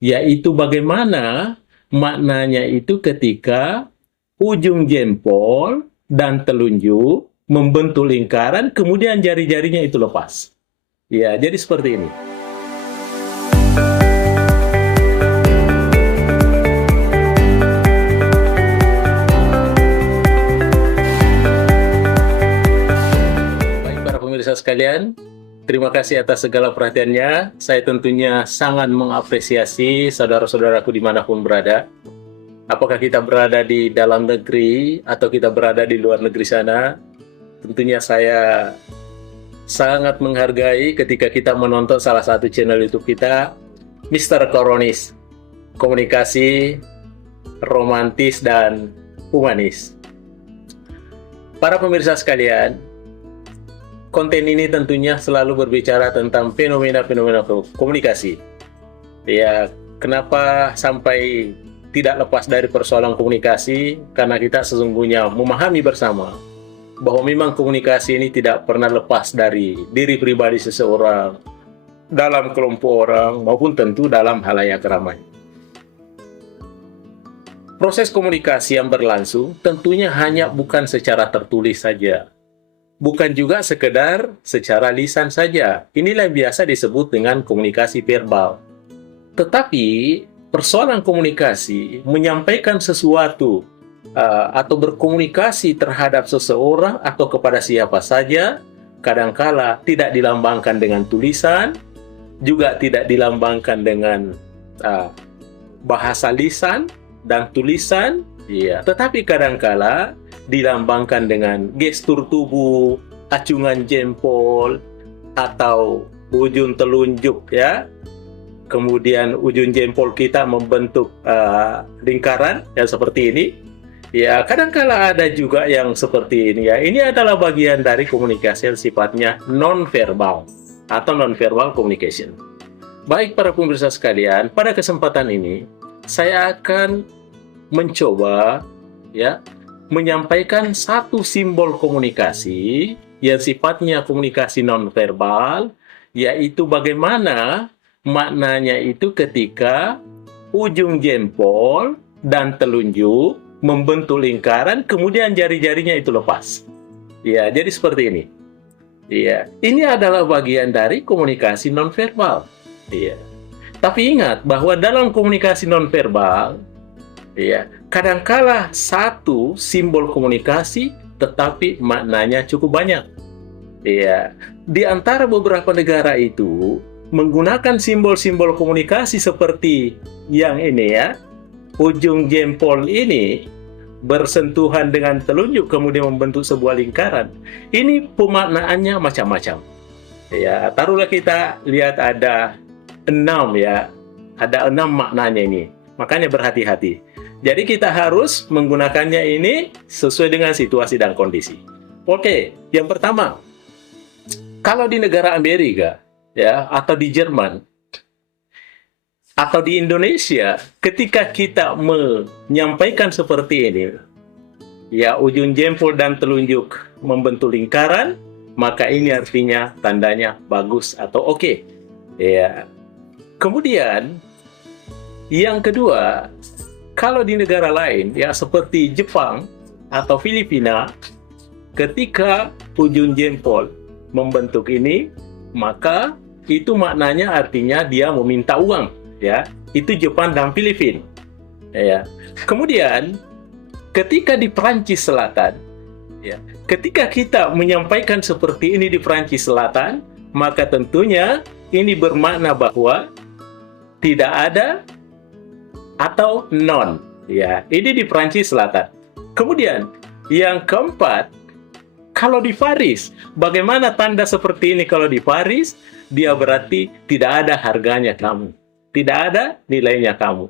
yaitu bagaimana maknanya itu ketika ujung jempol dan telunjuk membentuk lingkaran, kemudian jari-jarinya itu lepas. Ya, jadi seperti ini. Baik para pemirsa sekalian, terima kasih atas segala perhatiannya. Saya tentunya sangat mengapresiasi saudara-saudaraku dimanapun berada. Apakah kita berada di dalam negeri atau kita berada di luar negeri sana, tentunya saya sangat menghargai ketika kita menonton salah satu channel YouTube kita, Mr. Koronis, komunikasi romantis dan humanis. Para pemirsa sekalian, konten ini tentunya selalu berbicara tentang fenomena-fenomena komunikasi. Ya, kenapa sampai tidak lepas dari persoalan komunikasi? Karena kita sesungguhnya memahami bersama bahwa memang komunikasi ini tidak pernah lepas dari diri pribadi seseorang, dalam kelompok orang, maupun tentu dalam halayak ramai. Proses komunikasi yang berlangsung tentunya hanya bukan secara tertulis saja, bukan juga sekedar secara lisan saja. Inilah yang biasa disebut dengan komunikasi verbal. Tetapi persoalan komunikasi menyampaikan sesuatu atau berkomunikasi terhadap seseorang atau kepada siapa saja, kadangkala tidak dilambangkan dengan tulisan, juga tidak dilambangkan dengan bahasa lisan dan tulisan, ya, tetapi kadangkala dilambangkan dengan gestur tubuh, acungan jempol, atau ujung telunjuk, ya. Kemudian ujung jempol kita membentuk lingkaran yang seperti ini. Ya, kadangkala ada juga yang seperti ini, ya. Ini adalah bagian dari komunikasi yang sifatnya non-verbal atau non-verbal communication. Baik para pemirsa sekalian, pada kesempatan ini saya akan mencoba, ya, menyampaikan satu simbol komunikasi yang sifatnya komunikasi non-verbal, yaitu bagaimana maknanya itu ketika ujung jempol dan telunjuk membentuk lingkaran, kemudian jari-jarinya itu lepas. Ya, jadi seperti ini. Ya, ini adalah bagian dari komunikasi nonverbal. Ya. Tapi ingat bahwa dalam komunikasi nonverbal, ya, kadangkala satu simbol komunikasi tetapi maknanya cukup banyak. Ya, di antara beberapa negara itu menggunakan simbol-simbol komunikasi seperti yang ini, ya. Ujung jempol ini bersentuhan dengan telunjuk kemudian membentuk sebuah lingkaran. Ini pemaknaannya macam-macam. Ya, taruhlah kita lihat ada 6, ya. Ada 6 maknanya ini. Makanya berhati-hati. Jadi kita harus menggunakannya ini sesuai dengan situasi dan kondisi. Oke, yang pertama, kalau di negara Amerika, ya, atau di Jerman, atau di Indonesia, ketika kita menyampaikan seperti ini, ya, ujung jempol dan telunjuk membentuk lingkaran, maka ini artinya tandanya bagus atau oke. Ya. Kemudian, yang kedua, kalau di negara lain, ya, seperti Jepang atau Filipina, ketika ujung jempol membentuk ini, maka itu maknanya artinya dia meminta uang, ya. Itu Jepang dan Filipina. Ya. Kemudian ketika di Perancis Selatan, ya, ketika kita menyampaikan seperti ini di Perancis Selatan, maka tentunya ini bermakna bahwa tidak ada atau non, ya. Ini di Perancis Selatan. Kemudian yang keempat, kalau di Paris, bagaimana tanda seperti ini? Kalau di Paris, dia berarti tidak ada harganya kamu, tidak ada nilainya kamu.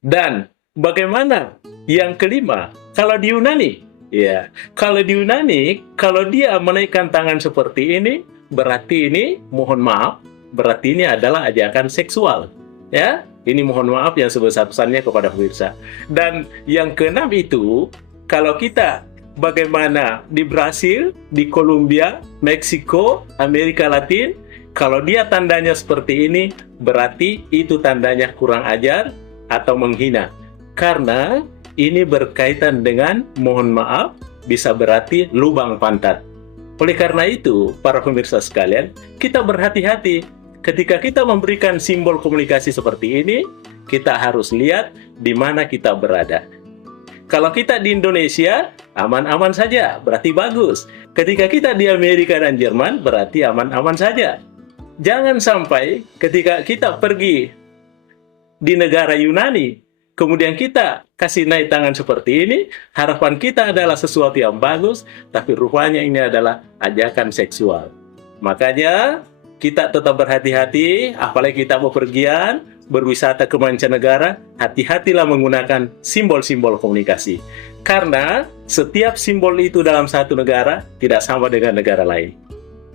Dan bagaimana yang kelima? Kalau di Yunani, ya, kalau di Yunani, kalau dia menaikkan tangan seperti ini, berarti ini, mohon maaf, berarti ini adalah ajakan seksual, ya. Ini mohon maaf yang sebesar-besarnya kepada pemirsa. Dan yang keenam itu, kalau kita bagaimana di Brasil, di Kolombia, Meksiko, Amerika Latin, Kalau dia tandanya seperti ini, berarti itu tandanya kurang ajar atau menghina. Karena ini berkaitan dengan, mohon maaf, bisa berarti lubang pantat. Oleh karena itu, para pemirsa sekalian, kita berhati-hati. Ketika kita memberikan simbol komunikasi seperti ini, kita harus lihat di mana kita berada. Kalau kita di Indonesia, aman-aman saja, berarti bagus. Ketika kita di Amerika dan Jerman, berarti aman-aman saja. Jangan sampai ketika kita pergi di negara Yunani, kemudian kita kasih naik tangan seperti ini, harapan kita adalah sesuatu yang bagus, tapi rupanya ini adalah ajakan seksual. Makanya kita tetap berhati-hati, apalagi kita bepergian, berwisata ke mancanegara, hati-hatilah menggunakan simbol-simbol komunikasi. Karena setiap simbol itu dalam satu negara tidak sama dengan negara lain.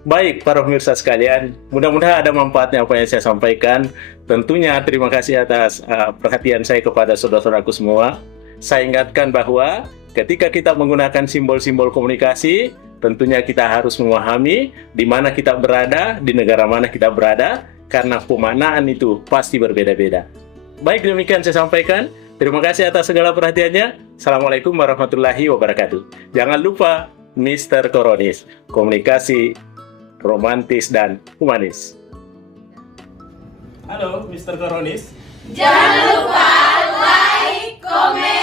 Baik, para pemirsa sekalian, mudah-mudahan ada manfaatnya apa yang saya sampaikan. Tentunya terima kasih atas perhatian saya kepada saudara-saudaraku semua. Saya ingatkan bahwa ketika kita menggunakan simbol-simbol komunikasi, tentunya kita harus memahami di mana kita berada, di negara mana kita berada, karena pemaknaan itu pasti berbeda-beda. Baik, demikian saya sampaikan. Terima kasih atas segala perhatiannya. Assalamualaikum warahmatullahi wabarakatuh. Jangan lupa, Mr. Koronis, komunikasi romantis dan humanis. Halo, Mr. Koronis. Jangan lupa like, komen,